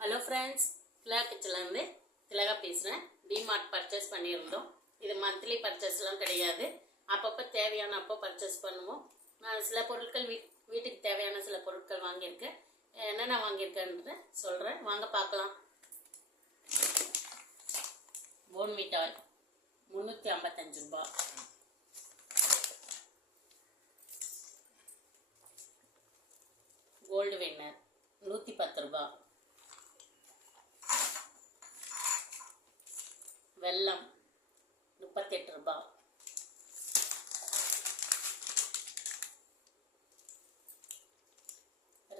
Hello friends, திலகா கிச்சன்லேருந்து திலகா பேசுகிறேன். DMart purchase பண்ணியிருந்தோம். இது மந்த்லி பர்ச்சேஸ்லாம் கிடையாது. அப்பப்போ தேவையான அப்போ பர்ச்சேஸ் பண்ணுவோம். நான் சில பொருட்கள் வீட்டுக்கு தேவையான சில பொருட்கள் வாங்கியிருக்கேன். என்னென்ன வாங்கியிருக்கேன்ற சொல்கிறேன், வாங்க பார்க்கலாம். போன் மிட்டாய் 355 ரூபா. கோல்டு வின்னர் 110 ரூபா. வெல்லம் 38 ரூபா.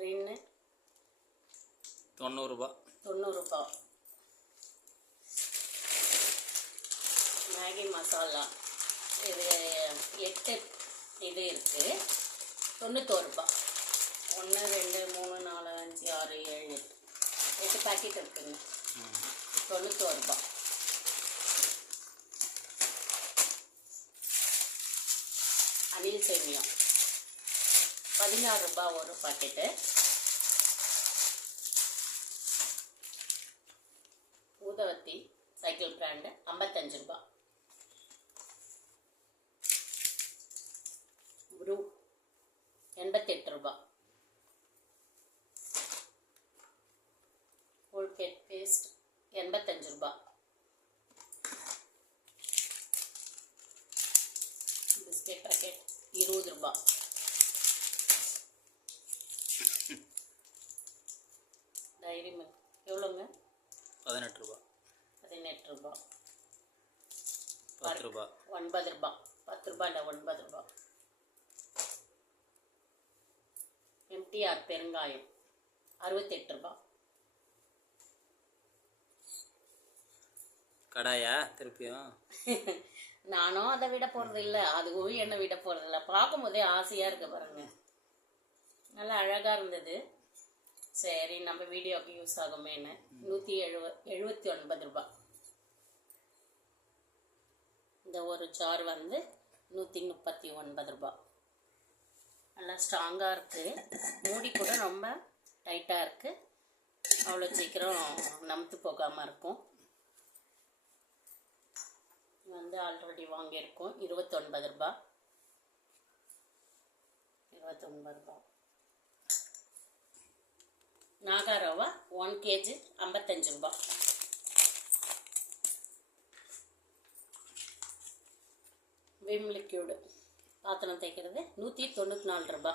ரின்னு 90 ரூபா. மேகி மசாலா இது 8 இது இருக்குது, 91 ரூபா. 1 2 3 4 5 6 7 8 பாக்கெட் இருக்குங்க. 91 ரூபா. அணில் சேமியா 16 ரூபா ஒரு பாக்கெட்டு. ஊதவத்தி சைக்கிள் பிராண்டு 55 ரூபா. ப்ரூ 88 ரூபா. கோல்கேட் பேஸ்ட் 85 ரூபா. பிஸ்கெட் பாக்கெட் 20 ரூபா. டைரி மில்க் எவ்வளோங்க? 18 ரூபா. 18 ரூபா. 10 ரூபா. 9 ரூபா. 10 ரூபா இல்லை, 9 ரூபா. எம்டிஆர் பெருங்காயம் 68 ரூபா. கடாயா திருப்பியும்? நானும் அதை விட போகிறது இல்லை, அதுவும் என்ன விட போகிறது இல்லை. பார்க்கும் போதே ஆசையாக இருக்குது பாருங்க. நல்லா அழகாக இருந்தது. சரி, நம்ம வீடியோவுக்கு யூஸ் ஆகுமேன்னு 179 ரூபா. இந்த ஒரு ஜார் வந்து 139 ரூபா. நல்லா ஸ்ட்ராங்காக இருக்குது. மூடி கூட ரொம்ப டைட்டாக இருக்குது. அவ்வளோ சீக்கிரம் நமுத்து போகாமல் இருக்கும். வந்து ஆல்ரெடி வாங்கியிருக்கோம். 29 ரூபா. 29 ரூபா. நாகாரவா 1 kg 55 ரூபா. விம் லிக்யூடு பாத்திரம் தேய்க்கிறது 194 ரூபா.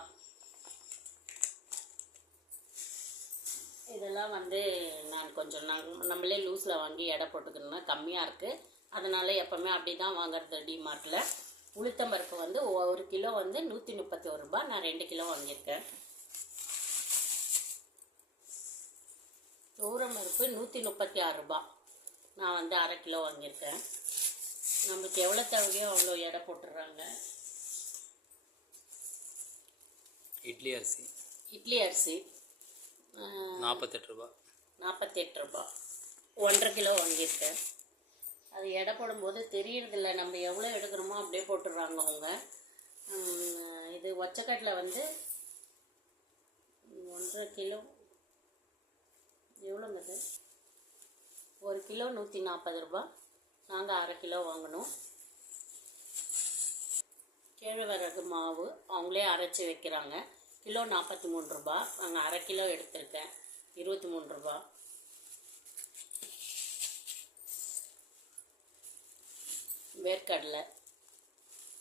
இதெல்லாம் வந்து நான் கொஞ்சம் நம்மளே லூஸில் வாங்கி எடை போட்டுக்கணும்னா கம்மியாக இருக்குது. அதனால் எப்போவுமே அப்படி தான் வாங்குறது டிமார்ட்டில். உளுத்தம்பருப்பு வந்து 1 கிலோ வந்து 131 ரூபா. நான் 2 கிலோ வாங்கியிருக்கேன். பருப்பு 136 ரூபா. நான் வந்து 1/2 கிலோ வாங்கியிருக்கேன். நம்மளுக்கு எவ்வளோ தேவையோ அவ்வளோ எடை போட்டுடுறாங்க. இட்லி அரிசி 48 ரூபா. 48 ரூபா. 1/2 கிலோ வாங்கியிருக்கேன். அது எடை போடும்போது தெரியறதில்ல, நம்ம எவ்வளோ எடுக்கிறோமோ அப்படியே போட்டுடுறாங்க அவங்க. இது ஒச்சக்கட்டில் வந்து 1/2 கிலோ எவ்வளோங்க? அது 1 கிலோ 140 ரூபா. நாங்கள் 1/2 கிலோ வாங்கினோம். கேழ்வரகு மாவு அவங்களே அரைச்சி வைக்கிறாங்க. கிலோ 43 ரூபா. நாங்கள் 1/2 கிலோ எடுத்திருக்கேன். 23 ரூபா. வேர்க்கடலை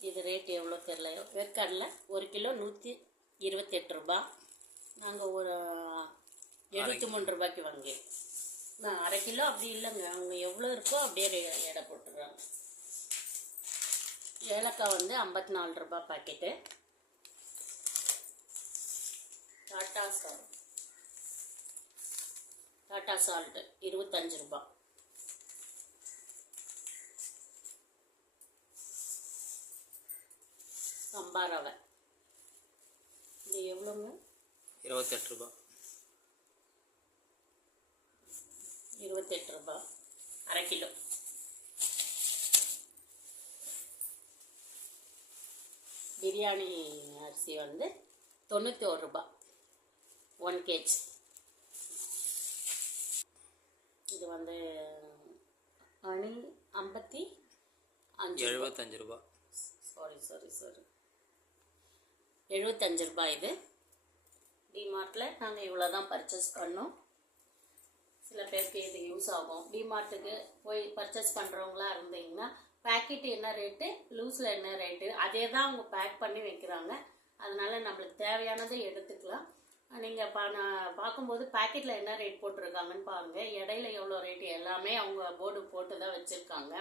இது ரேட் எவ்வளோ தெரில. வேர்க்கடலை 1 கிலோ 128 ரூபா. நாங்கள் ஒரு 73 ரூபாய்க்கு வாங்கி. நான் 1/2 கிலோ அப்படி இல்லைங்க, அவங்க எவ்வளோ இருக்கோ அப்படியே எடை போட்டுடுறாங்க. ஏலக்காய் வந்து 54 ரூபா பாக்கெட்டு. டாட்டா சால்ட்டு 25 ரூபா. சம்பா ரவை இது எவ்வளோங்க? 28 ரூபா. 28 ரூபா. 1/2 கிலோ. பிரியாணி அரிசி வந்து 91 ரூபா. 1 kg. இது வந்து அணி 55 75 ரூபா. சாரி 75 ரூபாய். இது டிமார்ட்டில் நாங்கள் இவ்வளோ தான் பர்ச்சேஸ் பண்ணோம். சில பேருக்கு இது யூஸ் ஆகும். டிமார்ட்டுக்கு போய் பர்ச்சேஸ் பண்ணுறவங்களா இருந்தீங்கன்னா பேக்கெட் என்ன ரேட்டு, லூஸில் என்ன ரேட்டு, அதே தான் அவங்க பேக் பண்ணி வைக்கிறாங்க. அதனால நம்மளுக்கு தேவையானதை எடுத்துக்கலாம். நீங்கள் பார்க்கும்போது பேக்கெட்டில் என்ன ரேட் போட்டிருக்காங்கன்னு பாருங்கள். இடையில எவ்வளோ ரேட்டு எல்லாமே அவங்க போர்டு போட்டு தான் வச்சுருக்காங்க.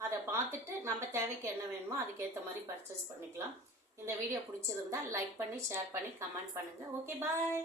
அதை பார்த்துட்டு நம்ம தேவைக்கு என்ன வேணுமோ அதுக்கேற்ற மாதிரி பர்ச்சேஸ் பண்ணிக்கலாம். இந்த வீடியோ பிடிச்சிருந்தா லைக் பண்ணி, ஷேர் பண்ணி, கமெண்ட் பண்ணுங்கள். ஓகே, பாய்.